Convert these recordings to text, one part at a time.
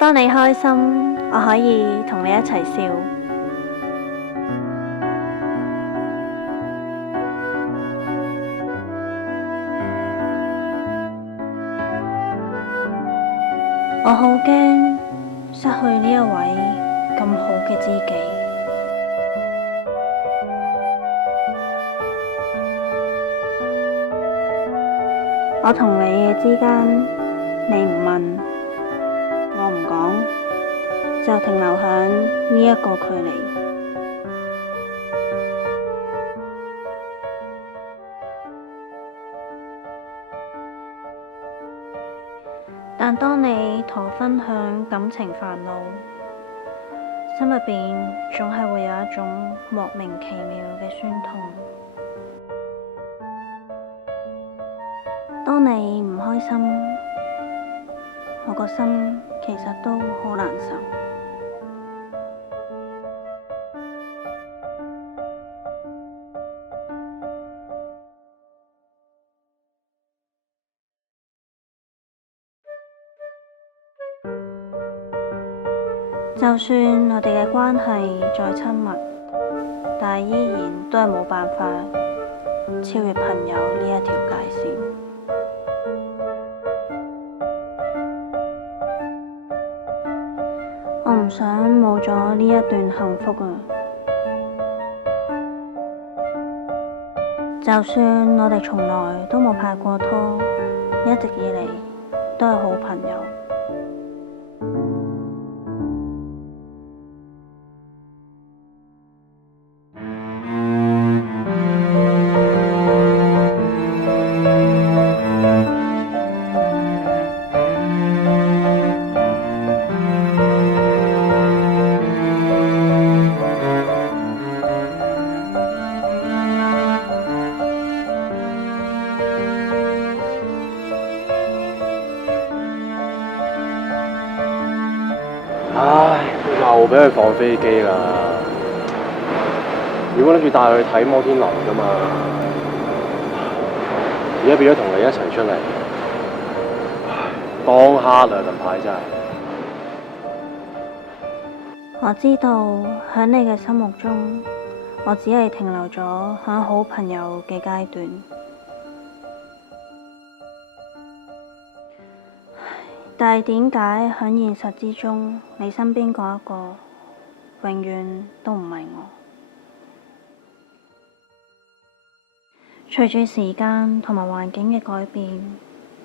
當你開心，我可以同你一齊笑。我好驚失去呢一位咁好嘅知己。我同你嘅之間，你唔問，我唔講，就停留響呢一個距離。但當你同我分享感情煩惱，心入邊總係會有一種莫名其妙嘅酸痛。當你唔開心，我個心其實都好難受。就算我哋嘅關係再親密，但係依然都係冇辦法超越朋友呢一條界線。我唔想冇咗呢一段幸福啊！就算我哋從來都冇拍過拖，一直以嚟都係好朋友。唉，又俾佢放飛機啦！如果諗住帶佢去睇摩天輪㗎嘛，而家變咗同你一齊出嚟，當黑啊！近排真係。我知道喺你嘅心目中，我只係停留咗喺好朋友嘅階段。但係點解喺現實之中，你身邊嗰一個永遠都唔係我？隨住時間同埋環境嘅改變，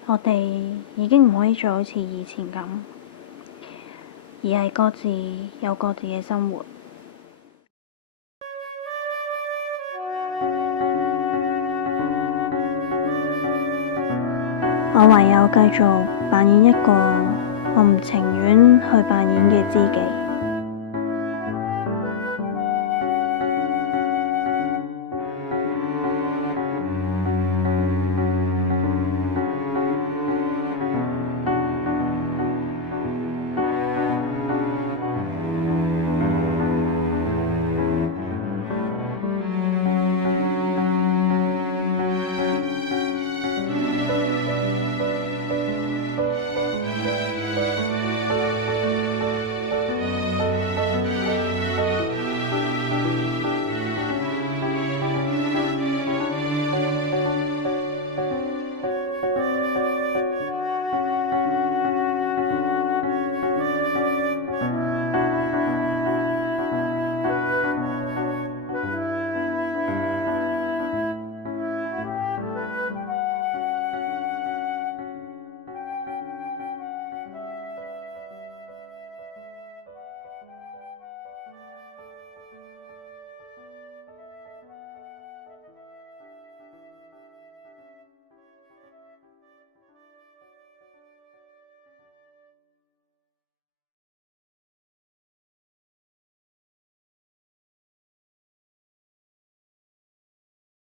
我哋已經唔可以再好似以前咁，而係各自有各自嘅生活。我唯有繼續扮演一個我唔情願去扮演嘅知己。